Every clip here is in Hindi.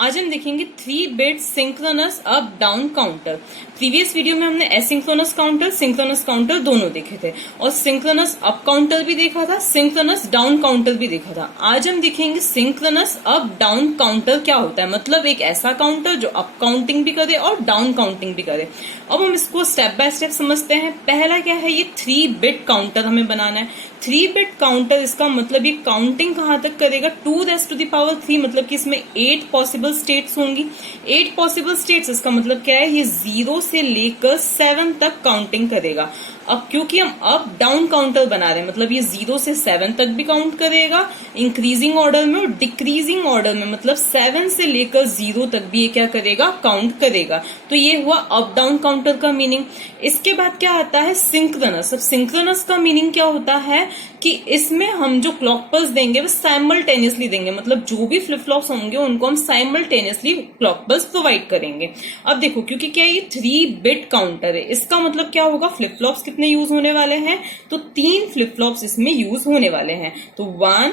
आज हम देखेंगे three bit synchronous up down counter. Previous video में हमने एसिंक्रोनस काउंटर, सिंक्रोनस काउंटर दोनों देखे थे और सिंक्रोनस अप काउंटर भी देखा था, सिंक्रोनस डाउन काउंटर भी देखा था। आज हम देखेंगे सिंक्रोनस अप डाउन काउंटर क्या होता है, मतलब एक ऐसा काउंटर जो अप काउंटिंग भी करे और डाउन काउंटिंग भी करे। अब हम इसको स्टेप बाय स्टेप समझते हैं। पहला क्या है, ये 3-बिट काउंटर हमें बनाना है। 3-बिट काउंटर, इसका मतलब ये काउंटिंग कहां तक करेगा, 2⁻³ मतलब कि इसमें 8 पॉसिबल स्टेट्स होंगी। 8 पॉसिबल स्टेट्स, इसका मतलब क्या है, ये 0 से लेकर 7 तक काउंटिंग करेगा। अब क्योंकि हम अप डाउन काउंटर बना रहे हैं, मतलब ये 0 से 7 तक भी काउंट करेगा इंक्रीजिंग ऑर्डर में और डिक्रीजिंग ऑर्डर में, मतलब 7 से लेकर 0 तक भी ये क्या करेगा, काउंट करेगा। तो ये हुआ अप डाउन काउंटर का मीनिंग। इसके बाद क्या आता है, सिंक्रोनस। अब सिंक्रोनस का मीनिंग क्या होता है कि इसमें हम जो क्लॉक पल्स देंगे वो साइमल्टेनियसली देंगे, मतलब जो भी फ्लिप फ्लॉप्स होंगे उनको हम साइमल्टेनियसली क्लॉक पल्स प्रोवाइड करेंगे। अब देखो, क्योंकि क्या ये 3-बिट काउंटर है, इसका मतलब क्या होगा, फ्लिप फ्लॉप्स कितने यूज होने वाले हैं, तो 3 फ्लिप फ्लॉप्स इसमें यूज होने वाले हैं। तो 1,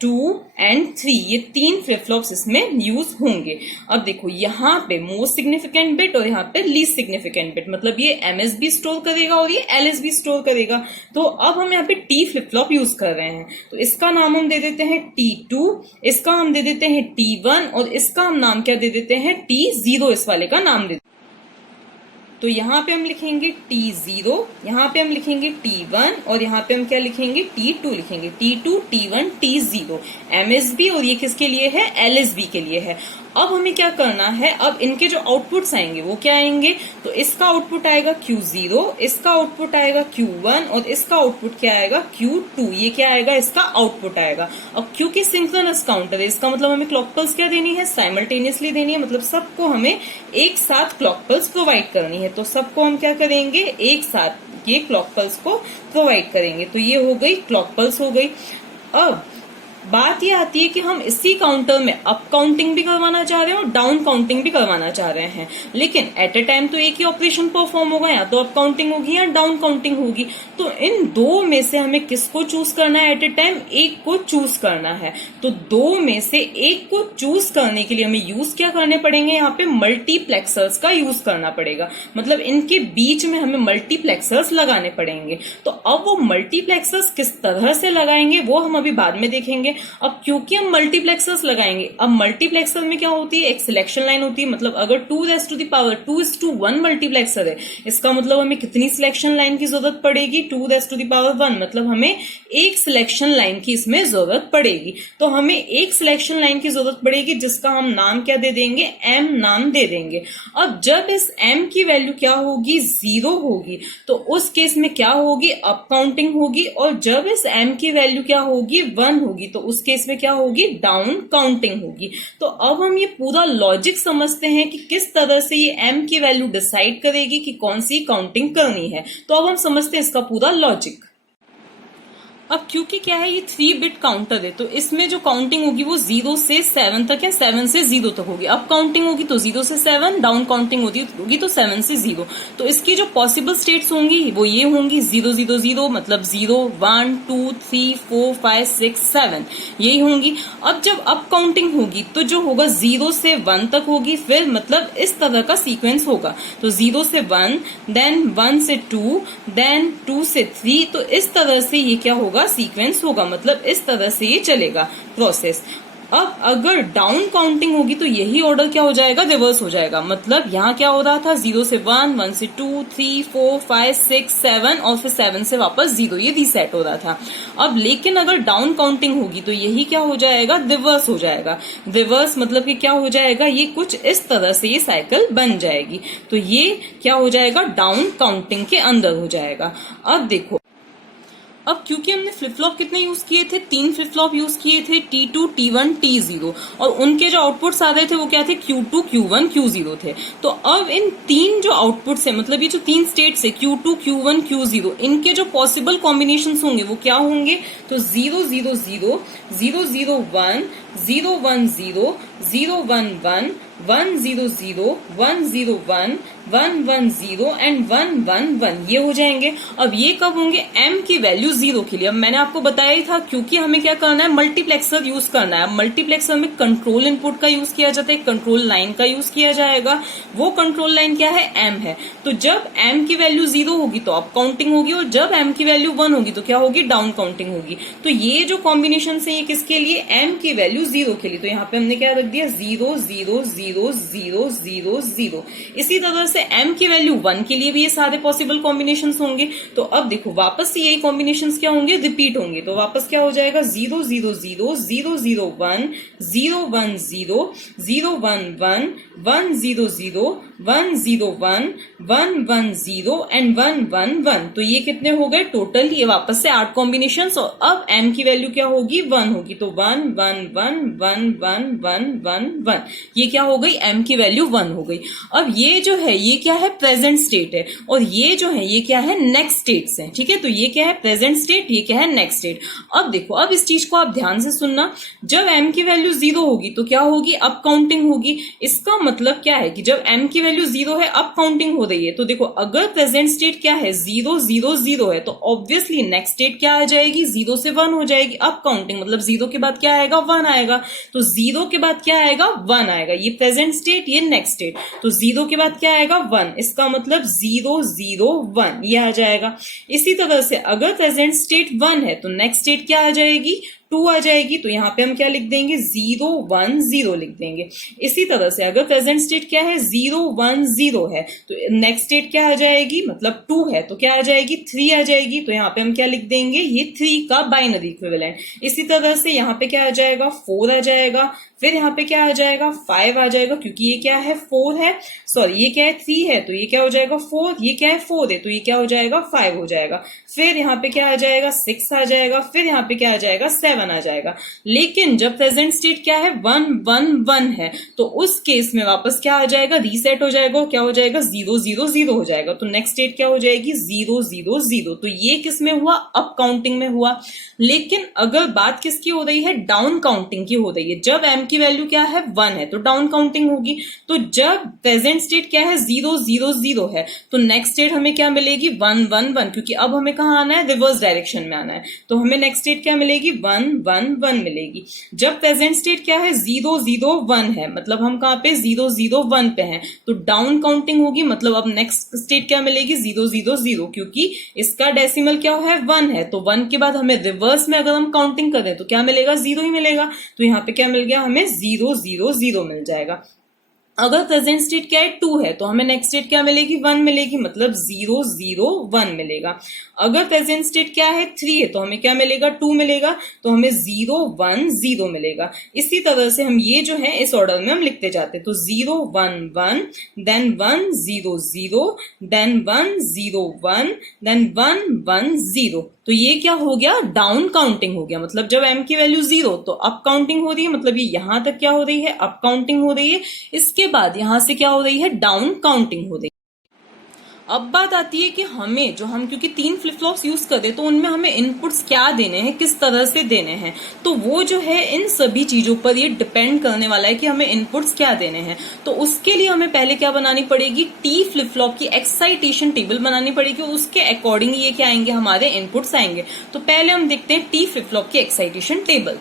2 एंड 3, ये 3 फ्लिप फ्लॉप्स इसमें यूज होंगे। अब देखो, यहाँ पे मोस्ट सिग्निफिकेंट बिट और यहाँ पे लीस्ट सिग्निफिकेंट बिट, मतलब ये एमएसबी स्टोर करेगा और ये एलएसबी स्टोर करेगा। तो अब हम यहाँ पे टी फ्लिप फ्लॉप यूज कर रहे हैं, तो इसका नाम हम दे देते हैं T2, इसका हम दे देते हैं T1 और इसका हम नाम क्या दे देते हैं, T0, इस वाले का नाम दे। तो यहाँ पे हम लिखेंगे T0, यहाँ पे हम लिखेंगे T1 और यहाँ पे हम क्या लिखेंगे, T2 लिखेंगे। T2, T1, T0 एमएसबी, और ये किसके लिए है, एलएसबी के लिए है। अब हमें क्या करना है, अब इनके जो आउटपुट्स आएंगे वो क्या आएंगे, तो इसका आउटपुट आएगा Q0, इसका आउटपुट आएगा Q1 और इसका आउटपुट क्या आएगा, Q2। ये क्या आएगा, इसका आउटपुट आएगा। अब क्योंकि सिंक्रोनस काउंटर है, इसका मतलब हमें क्लॉक पल्स क्या देनी है, साइमल्टेनियसली देनी है, मतलब सबको हमें एक साथ क्लॉक पल्स प्रोवाइड करनी है। तो सबको हम क्या करेंगे, एक साथ ये क्लॉक पल्स को प्रोवाइड करेंगे। तो ये हो गई क्लॉक पल्स हो गई। अब बात ये आती है कि हम इसी काउंटर में अप काउंटिंग भी करवाना चाह रहे हैं और डाउन काउंटिंग भी करवाना चाह रहे हैं, लेकिन एट ए टाइम तो एक ही ऑपरेशन परफॉर्म होगा, या तो अप काउंटिंग होगी या डाउन काउंटिंग होगी। तो इन दो में से हमें किसको चूज करना है, एट ए टाइम एक को चूज करना है। तो दो में से एक को चूज करने के लिए हमें यूज क्या करने पड़ेंगे, यहाँ पे मल्टीप्लेक्सर्स का यूज करना पड़ेगा, मतलब इनके बीच में हमें मल्टीप्लेक्सर्स लगाने पड़ेंगे। तो अब वो मल्टीप्लेक्सर्स किस तरह से लगाएंगे वो हम अभी बाद में देखेंगे। अब क्योंकि हम मल्टीप्लेक्सर्स लगाएंगे, अब मल्टीप्लेक्सर में क्या होती है, एक सिलेक्शन लाइन होती है, मतलब अगर 2⁻²1 मल्टीप्लेक्सर है, इसका मतलब हमें कितनी सिलेक्शन लाइन की जरूरत पड़ेगी, 2⁻1, मतलब हमें एक सिलेक्शन लाइन की इसमें जरूरत पड़ेगी। तो हमें एक सिलेक्शन लाइन की जरूरत पड़ेगी जिसका हम नाम क्या दे देंगे, M नाम दे देंगे। अब जब इस M की वैल्यू क्या होगी, 0 होगी, तो उस केस में क्या होगी, अप काउंटिंग होगी, और जब इस M की वैल्यू क्या होगी, 1 होगी, तो उस केस में क्या होगी, डाउन काउंटिंग होगी। तो अब हम ये पूरा लॉजिक समझते हैं कि किस तरह से ये M की वैल्यू डिसाइड करेगी कि कौन सी काउंटिंग करनी है। तो अब हम समझते हैं इसका पूरा लॉजिक। अब क्योंकि क्या है, ये 3-बिट काउंटर है, तो इसमें जो काउंटिंग होगी वो 0 से 7 तक या 7 से 0 तक होगी। अप काउंटिंग होगी तो 0 से 7, डाउन काउंटिंग होगी तो 7 से 0। तो इसकी जो पॉसिबल स्टेट्स होंगी वो ये होंगी, 0 0 0 मतलब 0, 1 2 3 4 5 6 7, यही होंगी। अब जब अप काउंटिंग होगी तो जो होगा 0 से 1 तक होगी, फिर मतलब इस तरह का सीक्वेंस होगा। तो 0 से 1, देन 1 से 2, देन 2 से 3, तो इस तरह से ये क्या होगा, सीक्वेंस होगा, मतलब इस तरह से ये चलेगा प्रोसेस। अब अगर डाउन काउंटिंग होगी तो यही ऑर्डर क्या हो जाएगा, रिवर्स हो जाएगा। मतलब यहाँ क्या हो रहा था, 0 से 1, 1 से 2, 3 4 5 6 7 और फिर 7 से वापस 0, ये रीसेट हो रहा था। अब लेकिन अगर डाउन काउंटिंग होगी तो यही क्या हो जाएगा, रिवर्स हो जाएगा। रिवर्स मतलब कि क्या हो जाएगा, ये कुछ इस तरह से ये साइकिल बन जाएगी। तो ये क्या हो जाएगा, डाउन काउंटिंग के अंदर हो जाएगा। अब देखो, अब क्योंकि हमने फ्लिप फ्लॉप कितने यूज किए थे, 3 फ्लिप फ्लॉप यूज किए थे, T2, T1, T0, और उनके जो आउटपुट्स आ रहे थे वो क्या थे, Q2, Q1, Q0 थे। तो अब इन 3 जो आउटपुट्स है, मतलब ये जो 3 स्टेट्स है, Q2, Q1, Q0, इनके जो पॉसिबल कॉम्बिनेशंस होंगे वो क्या होंगे, तो 0 0 0, 0 0 1, 0 1 0, 011 100 101 110 एंड 111 ये हो जाएंगे। अब ये कब होंगे? m की वैल्यू 0 के लिए। अब मैंने आपको बताया ही था, क्योंकि हमें क्या करना है, मल्टीप्लेक्सर यूज करना है। मल्टीप्लेक्सर में कंट्रोल इनपुट का यूज किया जाता है, कंट्रोल लाइन का यूज किया जाएगा। वो कंट्रोल लाइन क्या है? m है। तो जब m की वैल्यू 0 होगी तो अप काउंटिंग होगी, और जब m की वैल्यू 1 होगी तो क्या होगी? डाउन काउंटिंग होगी। तो ये जो कॉम्बिनेशन है ये किसके लिए? m की वैल्यू 0 के लिए। तो यहाँ पे हमने क्या रख दिया? 0 0 0 0 0 0। इसी तरह से m की वैल्यू 1 के लिए भी ये सारे पॉसिबल कॉम्बिनेशंस होंगे। तो अब देखो वापस से यही कॉम्बिनेशंस क्या होंगे? रिपीट होंगे। तो वापस क्या हो जाएगा? 0 0 0 0 0 1 0 1 0 0 1 1 1 0 0 1 0 1 1 1 0 एंड 1 1 1। तो ये कितने हो गए टोटल? ये वापस से 8 कॉम्बिनेशंस। और अब m की वैल्यू क्या होगी? 1 होगी। तो 1 1 1 1 1 1 1 1, ये क्या हो गई? m की वैल्यू 1 हो गई। अब ये जो है ये क्या है? प्रेजेंट स्टेट है, और ये जो है ये क्या है? नेक्स्ट स्टेट्स है। ठीक है, तो ये क्या है? प्रेजेंट स्टेट, ये क्या है? Next state. अब देखो, अब इस चीज को आप ध्यान से सुनना। जब m की वैल्यू 0 होगी तो क्या होगी? अप काउंटिंग होगी। इसका मतलब क्या है कि जब m की वैल्यू 0 है, अप काउंटिंग हो रही है। तो देखो, अगर प्रेजेंट स्टेट क्या है? 0 0 0 है, तो ऑब्वियसली नेक्स्ट स्टेट क्या आ जाएगी? 0 से 1 हो जाएगी। अप काउंटिंग मतलब 0 के बाद क्या आएगा? 1 आएगा। तो 0 के बाद क्या आएगा? 1 आएगा। ये प्रेजेंट स्टेट, ये नेक्स्ट स्टेट। तो 0 के बाद क्या आएगा? 1। इसका मतलब 0 0 1 ये आ जाएगा। इसी तरह से अगर प्रेजेंट स्टेट 1 है तो नेक्स्ट स्टेट क्या आ जाएगी? 2 आ जाएगी। तो यहाँ पे हम क्या लिख देंगे? 0 1 0 लिख देंगे। इसी तरह से अगर प्रेजेंट स्टेट क्या है? 0 1 0 है, तो नेक्स्ट स्टेट क्या आ जाएगी? मतलब 2 है तो क्या आ जाएगी? 3 आ जाएगी। तो यहाँ पे हम क्या लिख देंगे? ये 3 का बाइनरी इक्विवेलेंट। इसी तरह से यहाँ पे क्या आ जाएगा? 4 आ जाएगा। फिर यहाँ पे क्या आ जाएगा? 5 आ जाएगा, क्योंकि ये क्या है? 4 है। सॉरी, ये क्या है? 3 है, तो ये क्या हो जाएगा? 4। ये क्या है? 4 है, तो ये क्या हो जाएगा? 5 हो जाएगा। फिर यहाँ पे क्या आ जाएगा? 6 आ जाएगा। फिर यहाँ पे क्या आ जाएगा? 7 आ जाएगा। लेकिन जब प्रेजेंट स्टेट क्या है? 1 1 1 है, तो उस केस में वापस क्या आ जाएगा? रीसेट हो जाएगा। क्या हो जाएगा? 0 0 0 हो जाएगा। तो नेक्स्ट स्टेट क्या हो जाएगी? 0 0 0। तो ये किस में हुआ? अप काउंटिंग में हुआ। लेकिन अगर बात किसकी हो रही है? डाउन काउंटिंग की हो रही है। जब m की वैल्यू क्या है? 1 है, तो डाउन काउंटिंग होगी। तो जब प्रेजेंट स्टेट क्या है? 0 0 0 है, तो नेक्स्ट स्टेट हमें क्या मिलेगी? 1 1 1, क्योंकि अब हमें कहाँ आना है? रिवर्स डायरेक्शन में आना है। तो हमें नेक्स्ट स्टेट क्या मिलेगी? 1 1 1 मिलेगी। जब प्रेजेंट स्टेट क्या है? 0 0 1 है, मतलब हम कहाँ पे? 0 0 1 पे हैं, तो डाउन काउंटिंग होगी। मतलब अब नेक्स्ट स्टेट क्या मिलेगी? 0 0 0, क्योंकि इसका डेसिमल क्या है? 1 है। तो 1 के बाद हमें रिवर्स में अगर हम काउंटिंग करें तो क्या मिलेगा? 0 ही मिलेगा। तो यहाँ पे क्या मिल गया? हमें 0 0 0 मिल जाएगा। अगर प्रेजेंट स्टेट क्या है? 2 है, तो हमें नेक्स्ट स्टेट क्या मिलेगी? 1 मिलेगी, मतलब 0 0 1 मिलेगा। अगर प्रेजेंट स्टेट क्या है? 3 है, तो हमें क्या मिलेगा? 2 मिलेगा। तो हमें 0 1 0 मिलेगा। इसी तरह से हम ये जो है इस ऑर्डर में हम लिखते जाते हैं। तो 0 1 1, देन 1 0 0, देन 1 0 1, देन 1 1 0। तो ये क्या हो गया? डाउन काउंटिंग हो गया। मतलब जब m की वैल्यू 0 तो अप काउंटिंग हो रही है, मतलब ये यहां तक क्या हो रही है? अप काउंटिंग हो रही है। इसके बाद यहां से क्या हो रही है? डाउन काउंटिंग हो रही है। अब बात आती है कि हमें जो हम क्योंकि 3 फ्लिप फ्लॉप्स यूज करें तो उनमें हमें इनपुट्स क्या देने हैं, किस तरह से देने हैं, तो वो जो है इन सभी चीजों पर ये डिपेंड करने वाला है कि हमें इनपुट्स क्या देने हैं। तो उसके लिए हमें पहले क्या बनानी पड़ेगी? टी फ्लिप फ्लॉप की एक्साइटेशन टेबल बनानी पड़ेगी। उसके अकॉर्डिंग ये क्या आएंगे? हमारे इनपुट्स आएंगे। तो पहले हम देखते हैं टी फ्लिप फ्लॉप की एक्साइटेशन टेबल।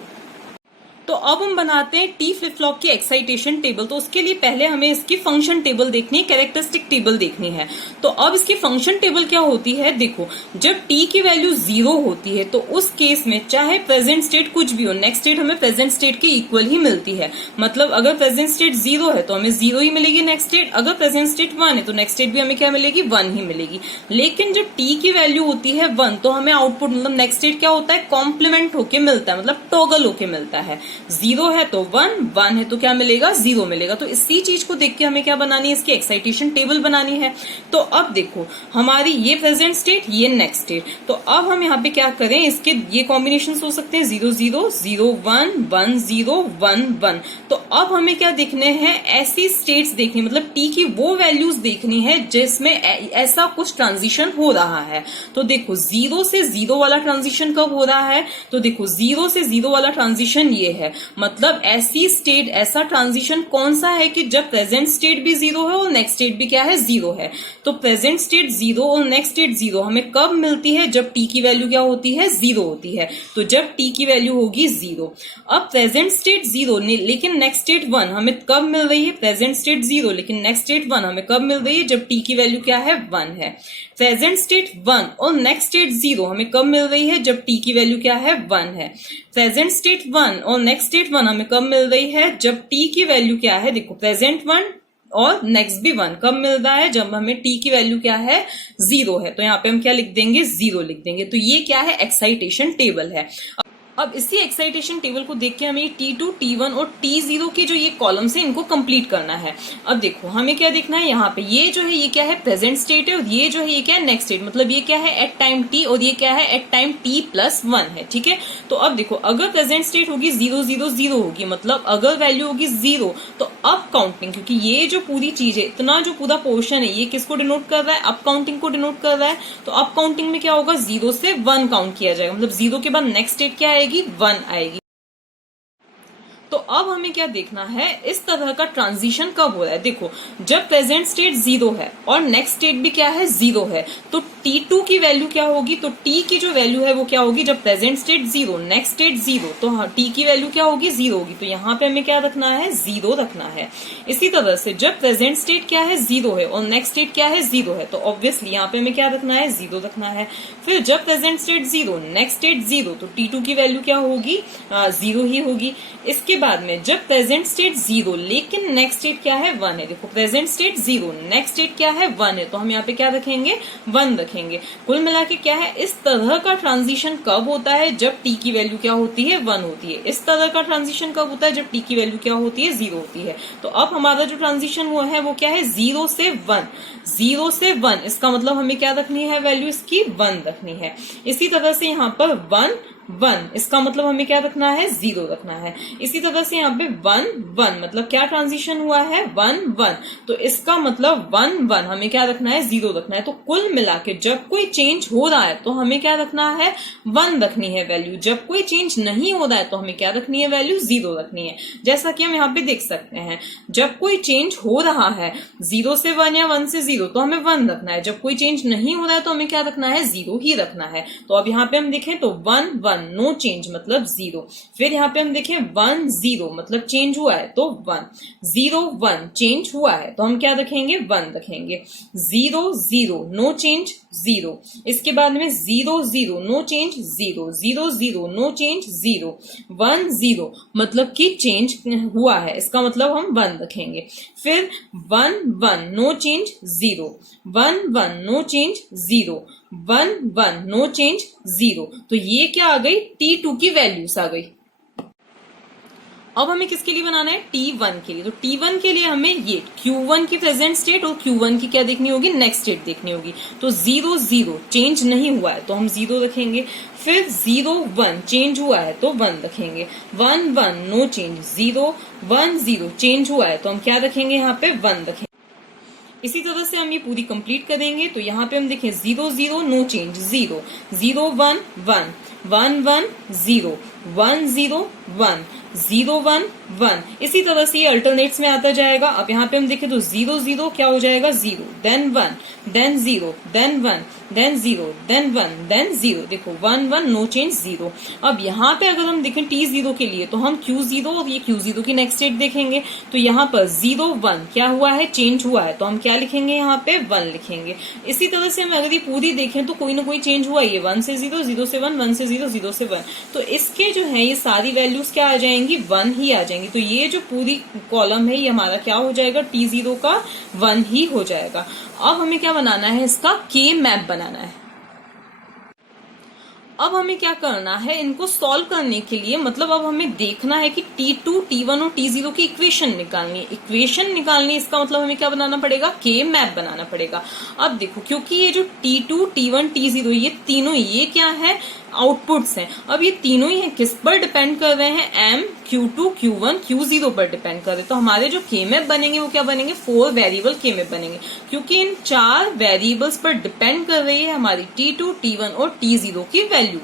तो अब हम बनाते हैं टी फ्लिप फ्लॉप की एक्साइटेशन टेबल। तो उसके लिए पहले हमें इसकी फंक्शन टेबल देखनी है, कैरेक्टरिस्टिक टेबल देखनी है। तो अब इसकी फंक्शन टेबल क्या होती है? देखो, जब टी की वैल्यू 0 होती है तो उस केस में चाहे प्रेजेंट स्टेट कुछ भी हो, नेक्स्ट स्टेट हमें प्रेजेंट स्टेट के इक्वल ही मिलती है। मतलब अगर प्रेजेंट स्टेट 0 है तो हमें 0 ही मिलेगी नेक्स्ट स्टेट। अगर प्रेजेंट स्टेट 1 है तो नेक्स्ट स्टेट भी हमें क्या मिलेगी? 1 ही मिलेगी। लेकिन जब टी की वैल्यू होती है 1 तो हमें आउटपुट मतलब नेक्स्ट स्टेट क्या होता है? कॉम्प्लीमेंट होके मिलता है, मतलब टॉगल होके मिलता है। 0 है तो 1, 1 है तो क्या मिलेगा? 0 मिलेगा। तो इसी चीज को देख के हमें क्या बनानी है? इसकी एक्साइटेशन टेबल बनानी है। तो अब देखो, हमारी ये प्रेजेंट स्टेट, ये नेक्स्ट स्टेट। तो अब हम यहाँ पे क्या करें? इसके ये कॉम्बिनेशन हो सकते हैं 0 0 0 1 1 0 1 1। तो अब हमें क्या देखने हैं? ऐसी स्टेट्स देखनी, मतलब टी की वो वैल्यूज देखनी है जिसमें ऐसा कुछ ट्रांजिशन हो रहा है। तो देखो, 0 से 0 वाला ट्रांजिशन कब हो रहा है? तो देखो, 0 से 0 वाला ट्रांजिशन ये है। है। मतलब ऐसी स्टेट, ऐसा ट्रांजिशन कौन सा है कि जब प्रेजेंट स्टेट भी जीरो है और नेक्स्ट स्टेट भी क्या है, जीरो है। तो प्रेजेंट स्टेट जीरो और नेक्स्ट स्टेट जीरो हमें कब मिलती है, जब टी की वैल्यू क्या होती है, जीरो होती है। तो जब टी की वैल्यू होगी जीरो। अब प्रेजेंट स्टेट जीरो लेकिन नेक्स्ट स्टेट वन हमें कब मिल रही है, प्रेजेंट स्टेट जीरो लेकिन नेक्स्ट स्टेट वन हमें कब मिल रही है, जब टी की वैल्यू क्या है, वन है। प्रेजेंट स्टेट वन और नेक्स्ट स्टेट जीरो हमें कब मिल रही है, जब टी की वैल्यू क्या है, वन है। प्रेजेंट स्टेट वन और नेक्स्ट स्टेट वन हमें कब मिल रही है, जब टी की वैल्यू क्या है, देखो प्रेजेंट वन और नेक्स्ट भी वन कब मिल रहा है, जब हमें टी की वैल्यू क्या है, जीरो है। तो यहाँ पे हम क्या लिख देंगे, जीरो लिख देंगे। तो ये क्या है, एक्साइटेशन टेबल है। अब इसी एक्साइटेशन टेबल को देख के हमें T2, T1 और T0 के जो ये कॉलम्स है इनको कंप्लीट करना है। अब देखो हमें क्या देखना है, यहाँ पे ये जो है ये क्या है, प्रेजेंट स्टेट है, और ये जो है ये क्या है, नेक्स्ट स्टेट। मतलब ये क्या है, एट टाइम t, और ये क्या है, एट टाइम t+1 है। ठीक है, तो अब देखो अगर प्रेजेंट स्टेट होगी 0 0 0 होगी, मतलब अगर वैल्यू होगी 0 तो अप काउंटिंग, क्योंकि ये जो पूरी चीज है, इतना जो पूरा पोर्शन है, ये किसको डिनोट कर रहा है, अप काउंटिंग को डिनोट कर रहा है। तो अप काउंटिंग में क्या होगा, 0 से 1 काउंट किया जाएगा। मतलब 0 के बाद नेक्स्ट स्टेट क्या आएगी, 1 आएगी। तो अब हमें क्या देखना है, इस तरह का ट्रांजिशन कब हो रहा है। देखो जब प्रेजेंट स्टेट 0 है और नेक्स्ट स्टेट भी क्या है, 0 है, तो T2 की वैल्यू क्या होगी, तो T की जो वैल्यू है वो क्या होगी, जब प्रेजेंट स्टेट 0 नेक्स्ट स्टेट 0, तो हाँ T की वैल्यू क्या होगी, 0 होगी। तो यहाँ पे हमें क्या रखना है, 0 रखना है। इसी तरह से जब प्रेजेंट स्टेट क्या है, 0 है, और नेक्स्ट स्टेट क्या है, 0 है, तो ऑब्वियसली यहाँ पे हमें क्या रखना है, 0 रखना है। फिर जब प्रेजेंट स्टेट 0 नेक्स्ट स्टेट 0, तो T2 की वैल्यू क्या होगी, 0 ही होगी। इसके बाद में जब प्रेजेंट स्टेट 0 लेकिन नेक्स्ट स्टेट क्या है, 1 है। देखो प्रेजेंट स्टेट 0 नेक्स्ट स्टेट क्या है, 1 है, तो हम यहाँ पे क्या रखेंगे, 1 रखेंगे। कुल मिला के क्या है, इस तरह का ट्रांजिशन कब होता है, जब t की वैल्यू क्या होती है, 1 होती है। इस तरह का ट्रांजिशन कब होता है, जब t की वैल्यू क्या होती है, 0 होती है। तो अब हमारा जो ट्रांजिशन हुआ है वो क्या है, 0 से 1, 0 से 1। इसका मतलब हमें क्या रखनी है, वैल्यू इसकी 1 रखनी है। इसी तरह से यहाँ पर 1 1, इसका मतलब हमें क्या रखना है, 0 रखना है। इसी तरह से यहाँ पे 1 1, मतलब क्या ट्रांजिशन हुआ है, 1 1, तो इसका मतलब 1 1 हमें क्या रखना है, 0 रखना है। तो कुल मिला के जब कोई चेंज हो रहा है तो हमें क्या रखना है, 1 रखनी है वैल्यू। जब कोई चेंज नहीं हो रहा है तो हमें क्या रखनी है, वैल्यू 0 रखनी है। जैसा कि हम यहाँ पे देख सकते हैं, जब कोई चेंज हो रहा है 0 से 1 या 1 से 0 तो हमें 1 रखना है। जब कोई चेंज नहीं हो रहा है तो हमें क्या रखना है, 0 ही रखना है। तो अब यहाँ पे हम देखें तो 1 1 नो चेंज मतलब 0। फिर यहाँ पे हम देखें 1 0 मतलब चेंज हुआ है तो 1, 0 1 चेंज हुआ है तो हम क्या रखेंगे, 1 रखेंगे। 0 0 नो चेंज 0, इसके बाद में 0 0 नो चेंज 0, 0 0 नो चेंज 0, 1 0 मतलब कि चेंज हुआ है, इसका मतलब हम 1 रखेंगे। फिर 1 1 no change 0, 1 1 no change 0, 1 1 no change 0। तो ये क्या आ गई, T2 की वैल्यूज आ गई। अब हमें किसके लिए बनाना है, T1 के लिए। तो T1 के लिए हमें ये Q1 की प्रेजेंट स्टेट और Q1 की क्या देखनी होगी, नेक्स्ट स्टेट देखनी होगी। तो 0 0 चेंज नहीं हुआ है तो हम 0 रखेंगे। फिर 0 1 चेंज हुआ है तो 1 रखेंगे। 1 1 नो चेंज 0, 1 0 चेंज हुआ है तो हम क्या रखेंगे, यहाँ पे 1 रखेंगे। इसी तरह से हम ये पूरी कंप्लीट करेंगे। तो यहाँ पे हम देखें 0 0 नो चेंज 0, 0 1 1, 1 1 0, 1 0 1, 0 1 1। इसी तरह से ये अल्टरनेट्स में आता जाएगा। अब यहाँ पे हम देखें तो 0 0 क्या हो जाएगा, 0 then 1 then 0 then 1 then 0 then 1 then 0। देखो 1 1 नो चेंज 0। अब यहाँ पे अगर हम देखें T0 के लिए तो हम Q0 और ये Q0 की नेक्स्ट स्टेट देखेंगे। तो यहाँ पर 0 1 क्या हुआ है, चेंज हुआ है तो हम क्या लिखेंगे, यहाँ पे 1 लिखेंगे। इसी तरह से हम अगर ये पूरी देखें तो कोई ना कोई चेंज हुआ, ये 1 से 0, 0 से 1, 1 से 0, 0 से 1, तो इसके जो है ये सारी वैल्यूज क्या आ जाएंगी, 1 ही आ जाएंगी। तो ये जो पूरी कॉलम है ये हमारा क्या हो जाएगा, T0 का 1 ही हो जाएगा। अब हमें क्या बनाना है, इसका K मैप बनाना है। अब हमें क्या करना है, इनको सॉल्व करने के लिए मतलब अब हमें देखना है कि T2, T1 और T0 की इक्वेशन निकालनी है। इक्वेशन निकालनी है, इसका मतलब हमें क्या बनाना पड़ेगा, K मैप बनाना पड़ेगा। अब देखो क्योंकि ये जो T2, T1, T0 ये तीनों ये क्या है, आउटपुट्स हैं। अब ये तीनों ही किस पर डिपेंड कर रहे हैं, M, Q2, Q1, Q0 पर डिपेंड कर रहे हैं। तो हमारे जो K मैप बनेंगे वो क्या बनेंगे, 4 वेरिएबल K मैप बनेंगे, क्योंकि इन 4 वेरिएबल्स पर डिपेंड कर रही है हमारी T2, T1 और T0 की वैल्यू।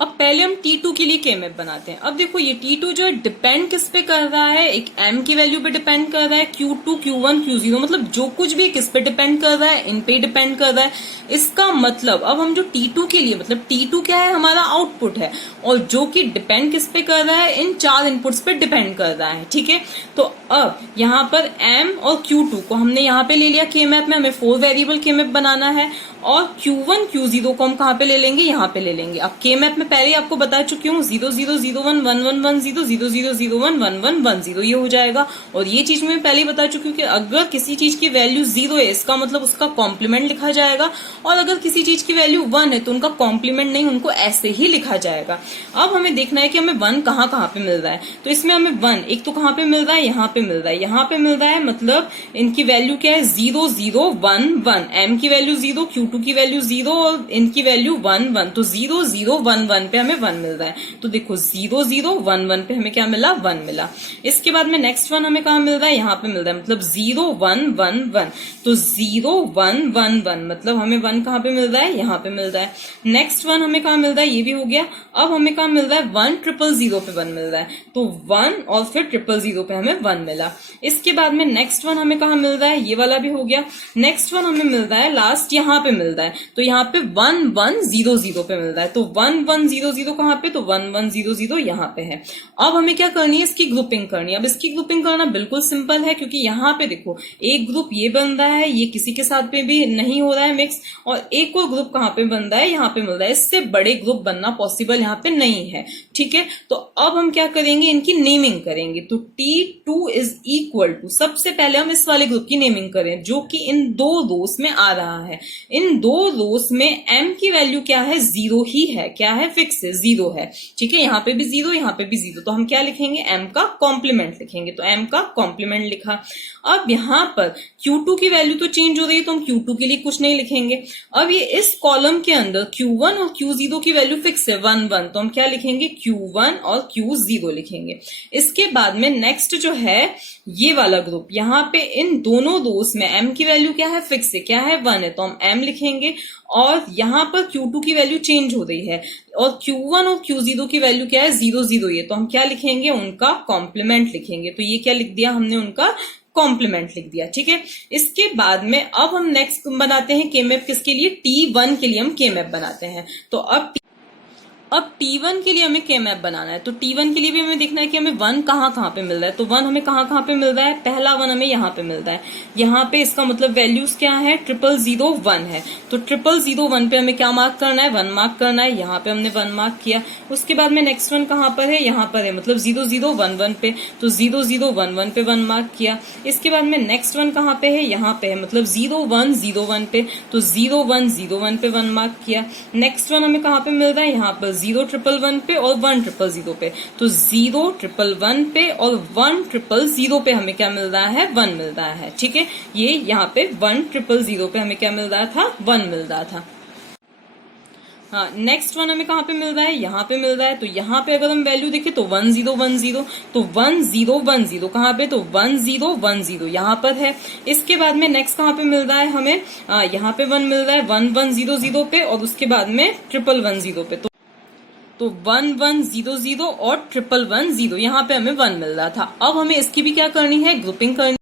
अब पहले हम T2 के लिए के मैप बनाते हैं। अब देखो ये T2 जो है डिपेंड किस पे कर रहा है, एक M की वैल्यू पे डिपेंड कर रहा है, Q2 Q1 Q0 मतलब जो कुछ भी किस पे डिपेंड कर रहा है, इन पे डिपेंड कर रहा है। इसका मतलब अब हम जो T2 के लिए, मतलब T2 क्या है, हमारा आउटपुट है, और जो कि डिपेंड किस पे कर रहा है, इन 4 इनपुट्स पे डिपेंड कर रहा है। ठीक है, तो अब यहाँ पर M और Q2 को हमने यहाँ पे ले लिया के मैप में, हमें 4 वेरिएबल के मैप बनाना है, और Q1 Q0 को हम कहाँ पे ले लेंगे, यहाँ पे ले लेंगे। अब के मैप में पहले ही आपको बता चुकी हूँ 0 0 0 1 1 1 1 0 0 0 0 1 1 1 1 0 ये हो जाएगा। और ये चीज मैं पहले ही बता चुकी हूँ कि अगर किसी चीज की वैल्यू 0 है इसका मतलब उसका कॉम्प्लीमेंट लिखा जाएगा, और अगर किसी चीज की वैल्यू 1 है तो उनका कॉम्प्लीमेंट नहीं, उनको ऐसे ही लिखा जाएगा। अब हमें देखना है कि हमें 1 कहाँ कहाँ पे मिल रहा है। तो इसमें हमें 1 एक तो कहाँ पे मिल रहा है, यहाँ पे मिल रहा है, यहाँ पे मिल रहा है, मतलब इनकी वैल्यू क्या है 0 0 1 1, M की वैल्यू 0, Q2 की वैल्यू 0 और इनकी वैल्यू 1 1, तो 0 0 1 1 पे हमें 1 मिल रहा है। तो देखो 0 0 1 1 पे हमें क्या मिला, 1 मिला। इसके बाद में नेक्स्ट 1 हमें कहाँ मिल रहा है, यहाँ पे मिल रहा है, मतलब 0 1 1 1, तो 0 1 1 1 मतलब हमें 1 कहाँ पे मिल रहा है, यहाँ पे मिल रहा है। नेक्स्ट 1 हमें कहाँ मिल रहा है, ये भी हो गया। अब हमें कहाँ मिल रहा है, 1 0 0 पे 1 मिल रहा है, तो 1 और फिर 0 0 पे हमें 1 मिला। इसके बाद में नेक्स्ट 1 हमें कहाँ मिल रहा है, ये वाला भी हो गया। नेक्स्ट 1 हमें मिल रहा है लास्ट यहाँ पे मिल रहा है, तो यहाँ पे 1 1 0 0 पे मिल रहा है, तो 1 1 0 0 कहाँ पे, तो 1 1 0 0 यहाँ पे है। अब हमें क्या करनी है, इसकी ग्रुपिंग करनी है। अब इसकी ग्रुपिंग करना बिल्कुल सिंपल है, क्योंकि यहाँ पे देखो एक ग्रुप ये बन रहा है, ये किसी के साथ में भी नहीं हो रहा है मिक्स, और एक और ग्रुप कहाँ पे बन रहा है, यहाँ पे मिल रहा है। इससे बड़े ग्रुप बनना पॉसिबल यहाँ पे नहीं है। ठीक है, तो अब हम क्या करेंगे, इनकी नेमिंग करेंगे। तो T2 इज इक्वल टू, सबसे पहले हम इस वाले ग्रुप की नेमिंग करें जो कि इन 2 रोस में आ रहा है। इन 2 रोस में M की वैल्यू क्या है, 0 ही है, क्या है, फिक्स है, 0 है। ठीक है, यहाँ पे भी 0, यहाँ पे भी 0, तो हम क्या लिखेंगे, M का कॉम्प्लीमेंट लिखेंगे। तो M का कॉम्प्लीमेंट लिखा। अब यहाँ पर Q2 की वैल्यू तो चेंज हो रही है, तो हम Q2 के लिए कुछ नहीं लिखेंगे। अब ये इस कॉलम के अंदर Q1 और Q0 की वैल्यू फिक्स है 1 1, तो हम क्या लिखेंगे, Q1 और Q0 लिखेंगे। इसके बाद में नेक्स्ट जो है ये वाला ग्रुप, यहाँ पे इन दोनों रोस में M की वैल्यू क्या है, फिक्स है, क्या है, 1 है, तो हम M लिखेंगे। और यहाँ पर Q2 की वैल्यू चेंज हो रही है, और Q1 और Q0 की वैल्यू क्या है, 0 0 ये, तो हम क्या लिखेंगे, उनका कॉम्प्लीमेंट लिखेंगे। तो ये क्या लिख दिया हमने, उनका कॉम्प्लीमेंट लिख दिया। ठीक है, इसके बाद में अब हम नेक्स्ट बनाते हैं के मैप, किसके लिए, T1 के लिए हम के मैप बनाते हैं। तो अब T1 के लिए हमें के मैप बनाना है। तो T1 के लिए भी हमें देखना है कि हमें 1 कहाँ कहाँ पे मिल रहा है। तो 1 हमें कहाँ कहाँ पे मिल रहा है, पहला 1 हमें यहाँ पे मिल रहा है, यहाँ पे इसका मतलब वैल्यूज क्या है, 0 0 1 है। तो 0 0 1 पे हमें क्या मार्क करना है, 1 मार्क करना है। यहाँ पे हमने 1 मार्क किया। उसके बाद में नेक्स्ट 1 कहाँ पर है, यहाँ पर है, मतलब 0 0 1 1 पे, तो 0 0 1 1 पे 1 मार्क किया। इसके बाद में नेक्स्ट 1 कहाँ पे है, यहाँ पे है, मतलब 0 1 0 1 पे, तो 0 1 0 1 पे 1 मार्क किया। नेक्स्ट 1 हमें कहाँ पे मिल रहा है, यहाँ पर 0 1 1 पे और 1 0 0 पे, तो 0 1 1 पे और 1 0 0 पे हमें क्या मिल रहा है, 1 मिल रहा है। ठीक है, ये यहाँ पे 1 0 0 पे हमें क्या मिल रहा था, 1 मिल रहा था। हाँ, नेक्स्ट 1 हमें कहाँ पे मिल रहा है, यहाँ पे मिल रहा है। तो यहाँ पे अगर हम वैल्यू देखें तो 1 0 1 0, तो 1 0 1 0 कहाँ पे, तो 1 0 1 0 यहाँ पर है। इसके बाद में नेक्स्ट कहाँ पे मिल रहा है हमें, यहाँ पे 1 मिल रहा है 1 1 0 0 पे, और उसके बाद में 1 1 1 0 पे, तो 1 1 0 0 और 1 1 1 0 यहाँ पे हमें 1 मिल रहा था। अब हमें इसकी भी क्या करनी है, ग्रुपिंग करनी।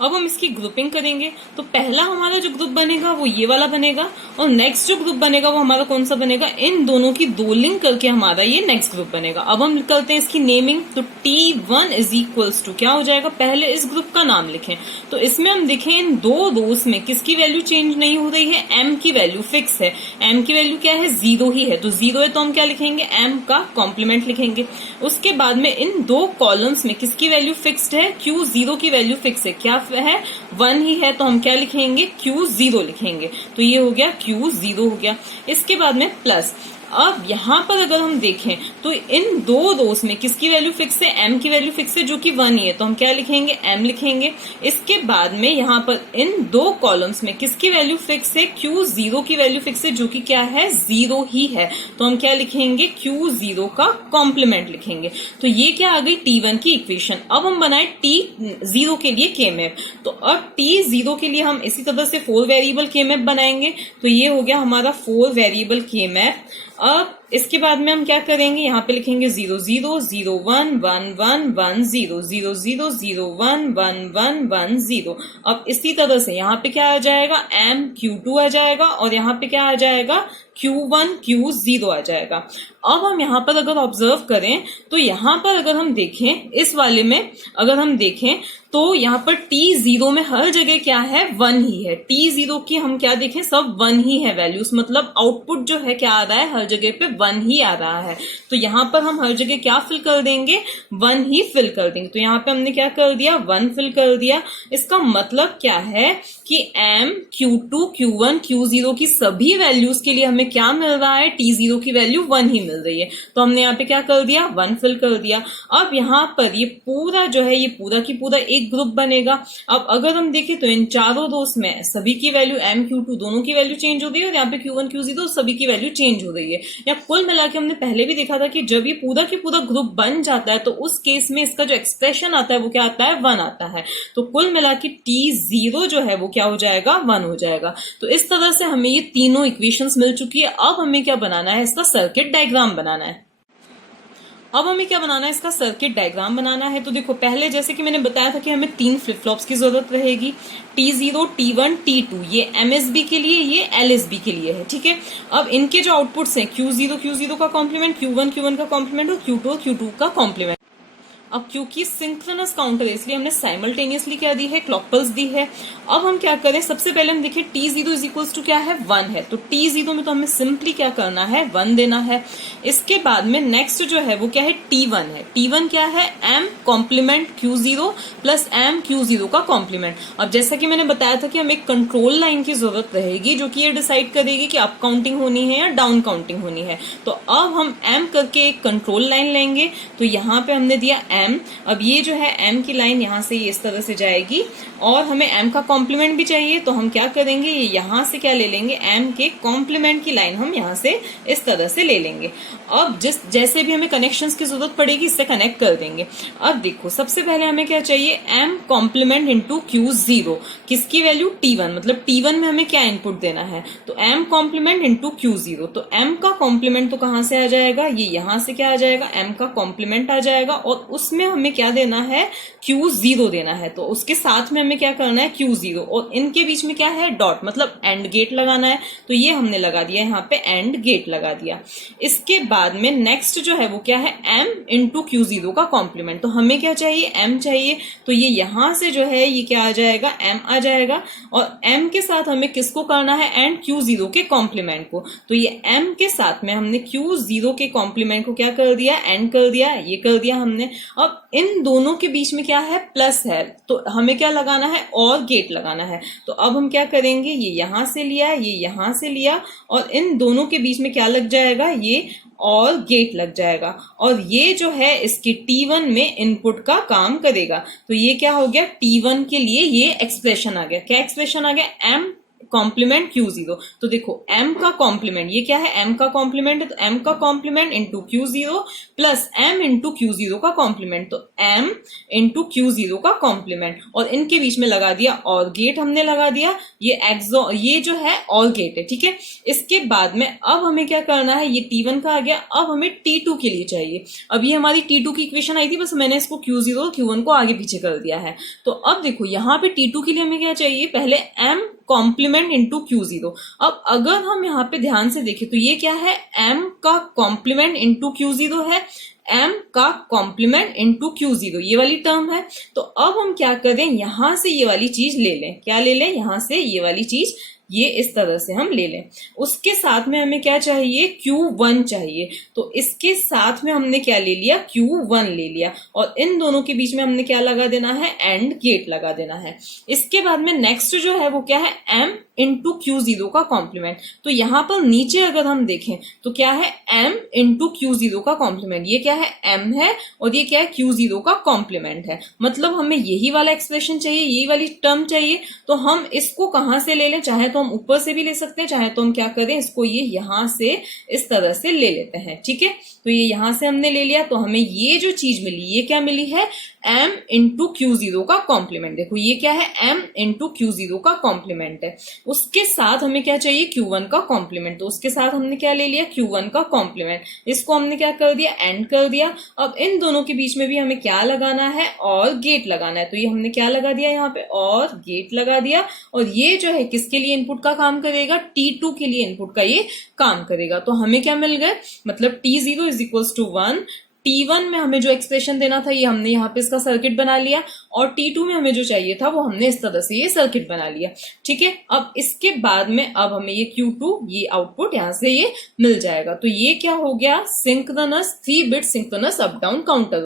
अब हम इसकी ग्रुपिंग करेंगे। तो पहला हमारा जो ग्रुप बनेगा वो ये वाला बनेगा, और नेक्स्ट जो ग्रुप बनेगा वो हमारा कौन सा बनेगा, इन दोनों की 2 लिंक करके हमारा ये नेक्स्ट ग्रुप बनेगा। अब हम करते हैं इसकी नेमिंग। तो T1 इज इक्वल्स टू क्या हो जाएगा, पहले इस ग्रुप का नाम लिखें। तो इसमें हम देखें इन 2 रोस में किसकी वैल्यू चेंज नहीं हो रही है, M की वैल्यू फिक्स है। M की वैल्यू क्या है, 0 ही है, तो 0 है तो हम क्या लिखेंगे, M का कॉम्प्लीमेंट लिखेंगे। उसके बाद में इन 2 कॉलम्स में किसकी वैल्यू फिक्स्ड है, Q0 की वैल्यू फिक्स है, क्या है, 1 ही है, तो हम क्या लिखेंगे, Q0 लिखेंगे। तो ये हो गया Q0 हो गया। इसके बाद में प्लस। अब यहाँ पर अगर हम देखें तो इन 2 रोस में किसकी वैल्यू फिक्स है, M की वैल्यू फिक्स है जो कि 1 ही है, तो हम क्या लिखेंगे, M लिखेंगे। इसके बाद में यहाँ पर इन 2 कॉलम्स में किसकी वैल्यू फिक्स है, Q0 की वैल्यू फिक्स है जो कि क्या है, 0 ही है, तो हम क्या लिखेंगे, Q0 का कॉम्प्लीमेंट लिखेंगे। तो ये क्या आ गई, T1 की इक्वेशन। अब हम बनाए T0 के लिए के मैप। तो अब T0 के लिए हम इसी तरह से 4 वेरिएबल के मैप बनाएंगे। तो ये हो गया हमारा 4 वेरिएबल के मैप। अब इसके बाद में हम क्या करेंगे, यहाँ पे लिखेंगे 0 0 0 1 1 1 1 0 0 0 0 1 1 1 1 0। अब इसी तरह से यहाँ पे क्या आ जाएगा, m q2 आ जाएगा और यहाँ पे क्या आ जाएगा, Q1 Q0 आ जाएगा। अब हम यहाँ पर अगर ऑब्जर्व करें तो यहाँ पर अगर हम देखें, इस वाले में अगर हम देखें तो यहाँ पर T0 में हर जगह क्या है, 1 ही है। T0 की हम क्या देखें, सब 1 ही है वैल्यूज, मतलब आउटपुट जो है क्या आ रहा है, हर जगह पे 1 ही आ रहा है। तो यहाँ पर हम हर जगह क्या फिल कर देंगे, 1 ही फिल कर देंगे। तो यहाँ पे हमने क्या कर दिया, 1 फिल कर दिया। इसका मतलब क्या है कि m Q2 Q1 Q0 की सभी वैल्यूज के लिए हमें क्या मिल रहा है, T0 की वैल्यू 1 ही मिल रही है। तो हमने यहाँ पे क्या कर दिया, 1 फिल कर दिया। अब यहाँ पर ये पूरा जो है, ये पूरा की पूरा एक ग्रुप बनेगा। अब अगर हम देखें तो इन चारों रोस में सभी की वैल्यू m Q2 दोनों की वैल्यू चेंज हो रही है और यहाँ पे Q1 Q0 सभी की वैल्यू चेंज हो रही है। या कुल मिला के हमने पहले भी देखा था कि जब ये पूरा की पूरा ग्रुप बन जाता है तो उस केस में इसका जो एक्सप्रेशन आता है वो क्या आता है, 1 आता है। तो कुल मिला के T0 जो है वो क्या हो जाएगा, 1 हो जाएगा। तो इस तरह से हमें ये तीनों इक्वेशंस मिल चुकी है। अब हमें क्या बनाना है, इसका सर्किट डायग्राम बनाना है। अब हमें क्या बनाना है, इसका सर्किट डायग्राम बनाना है। तो देखो, पहले जैसे कि मैंने बताया था कि हमें 3 फ्लिप फ्लॉप्स की जरूरत रहेगी, T0 T1 T2। ये MSB के लिए, ये LSB के लिए है, ठीक है। अब इनके जो आउटपुट्स हैं, Q0 का कॉम्प्लीमेंट, Q1 का कॉम्प्लीमेंट और Q2 का कॉम्प्लीमेंट। अब क्योंकि सिंक्रोनस काउंटर है इसलिए हमने साइमल्टेनियसली क्या दी है, क्लॉक पल्स दी है। अब हम क्या करें, सबसे पहले हम देखें T0 इज इक्वल्स टू क्या है, 1 है। तो T0 में तो हमें सिंपली क्या करना है, 1 देना है। इसके बाद में नेक्स्ट जो है वो क्या है, T1 है। T1 क्या है, m complement Q0 plus m Q0 का कॉम्प्लीमेंट। अब जैसा कि मैंने बताया था कि हमें एक कंट्रोल लाइन की जरूरत रहेगी जो कि ये डिसाइड करेगी कि अप काउंटिंग होनी है या डाउन काउंटिंग होनी है। तो अब हम m करके एक कंट्रोल लाइन लेंगे। तो यहाँ पे हमने दिया m। अब ये जो है m की लाइन यहाँ से ये इस तरह से जाएगी और हमें m का कॉम्प्लीमेंट भी चाहिए। तो हम क्या करेंगे, ये यहाँ से क्या ले लेंगे, m के कॉम्प्लीमेंट की लाइन हम यहाँ से इस तरह से ले लेंगे। अब जैसे भी हमें कनेक्शंस की जरूरत पड़ेगी इससे कनेक्ट कर देंगे। अब देखो, सबसे पहले हमें क्या चाहिए, m कॉम्प्लीमेंट इंटू Q0, किसकी वैल्यू, T1, मतलब T1 में हमें क्या इनपुट देना है, तो m कॉम्प्लीमेंट इंटू Q0। तो m का कॉम्प्लीमेंट तो कहां से आ जाएगा, ये यहाँ से क्या आ जाएगा, m का कॉम्प्लीमेंट आ जाएगा और उसमें हमें क्या देना है, Q0 देना है। तो उसके साथ में हमें क्या करना है, Q0, और इनके बीच में क्या है, डॉट, मतलब एंड गेट लगाना है। तो ये हमने लगा दिया, यहाँ पे एंड गेट लगा दिया। इसके बाद में नेक्स्ट जो है वो क्या है, m इंटू Q0 का कॉम्प्लीमेंट। तो हमें क्या चाहिए, m चाहिए। तो ये यहाँ से जो है ये क्या आ जाएगा, m आ जाएगा और m के साथ हमें किसको करना है, एंड Q0 के कॉम्प्लीमेंट को। तो ये m के साथ में हमने Q0 के कॉम्प्लीमेंट को क्या कर दिया, एंड कर दिया, ये कर दिया हमने। अब इन दोनों के बीच में क्या है, प्लस है, तो हमें क्या लगाना है, और गेट लगाना है। तो अब हम क्या करेंगे, ये यहां से लिया, ये यहां से लिया और इन दोनों के बीच में क्या लग जाएगा, ये और गेट लग जाएगा और ये जो है इसके T1 में इनपुट का काम करेगा। तो ये क्या हो गया, T1 के लिए ये एक्सप्रेशन आ गया। क्या एक्सप्रेशन आ गया, m कॉम्प्लीमेंट Q0। तो देखो m का कॉम्प्लीमेंट, ये क्या है, m का कॉम्प्लीमेंट है, तो m का complement into Q0 plus m into Q0 का कॉम्प्लीमेंट। तो m इंटू Q0 का कॉम्प्लीमेंट और इनके बीच में लगा दिया और गेट हमने लगा दिया। ये जो है और गेट है, ठीक है। इसके बाद में अब हमें क्या करना है, ये T1 का आ गया। अब हमें T2 के लिए चाहिए। अब ये हमारी T2 की इक्वेशन आई थी, बस मैंने इसको Q0 और Q1 को आगे पीछे कर दिया है। तो अब देखो यहाँ पे T2 के लिए हमें क्या चाहिए, पहले m कॉम्प्लीमेंट इंटू Q0। अब अगर हम यहाँ पे ध्यान से देखें तो ये क्या है, m का कॉम्प्लीमेंट इंटू Q0 है, m का कॉम्प्लीमेंट इंटू Q0 ये वाली टर्म है। तो अब हम क्या करें, यहां से ये वाली चीज ले लें। क्या ले लें, यहां से ये वाली चीज, ये इस तरह से हम ले लें। उसके साथ में हमें क्या चाहिए, Q1 चाहिए। तो इसके साथ में हमने क्या ले लिया, Q1 ले लिया और इन दोनों के बीच में हमने क्या लगा देना है, एंड गेट लगा देना है। इसके बाद में नेक्स्ट जो है वो क्या है, m इंटू Q0 का कॉम्प्लीमेंट। तो यहाँ पर नीचे अगर हम देखें तो क्या है, m इंटू Q0 का कॉम्प्लीमेंट। ये क्या है, m है और ये क्या है, Q0 का कॉम्प्लीमेंट है। मतलब हमें यही वाला एक्सप्रेशन चाहिए, यही वाली टर्म चाहिए। तो हम इसको कहां से ले लें, चाहे तो हम ऊपर से भी ले सकते हैं, चाहे तो हम क्या करें, इसको ये यहां से इस तरह से ले लेते हैं, ठीक है। तो ये यहां से हमने ले लिया तो हमें ये जो चीज मिली, ये क्या मिली है, m इंटू Q0 का कॉम्प्लीमेंट। देखो ये क्या है, m इंटू Q0 का कॉम्प्लीमेंट है। उसके साथ हमें क्या चाहिए, Q1 का कॉम्प्लीमेंट। तो उसके साथ हमने क्या ले लिया, Q1 का कॉम्प्लीमेंट। इसको हमने क्या कर दिया, एंड कर दिया। अब इन दोनों के बीच में भी हमें क्या लगाना है, और गेट लगाना है। तो ये हमने क्या लगा दिया यहाँ पे, और गेट लगा दिया। और ये जो है किसके लिए इनपुट का काम करेगा, T2 के लिए इनपुट का ये काम करेगा। तो हमें क्या मिल गया, मतलब T0 is equal to 1। T1 में हमें जो एक्सप्रेशन देना था ये हमने यहाँ पे इसका सर्किट बना लिया, और T2 में हमें जो चाहिए था वो हमने इस तरह से ये सर्किट बना लिया। ठीक है, अब इसके बाद में अब हमें ये Q2 ये आउटपुट यहाँ से ये मिल जाएगा। तो ये क्या हो गया, synchronous 3 bit synchronous up down counter.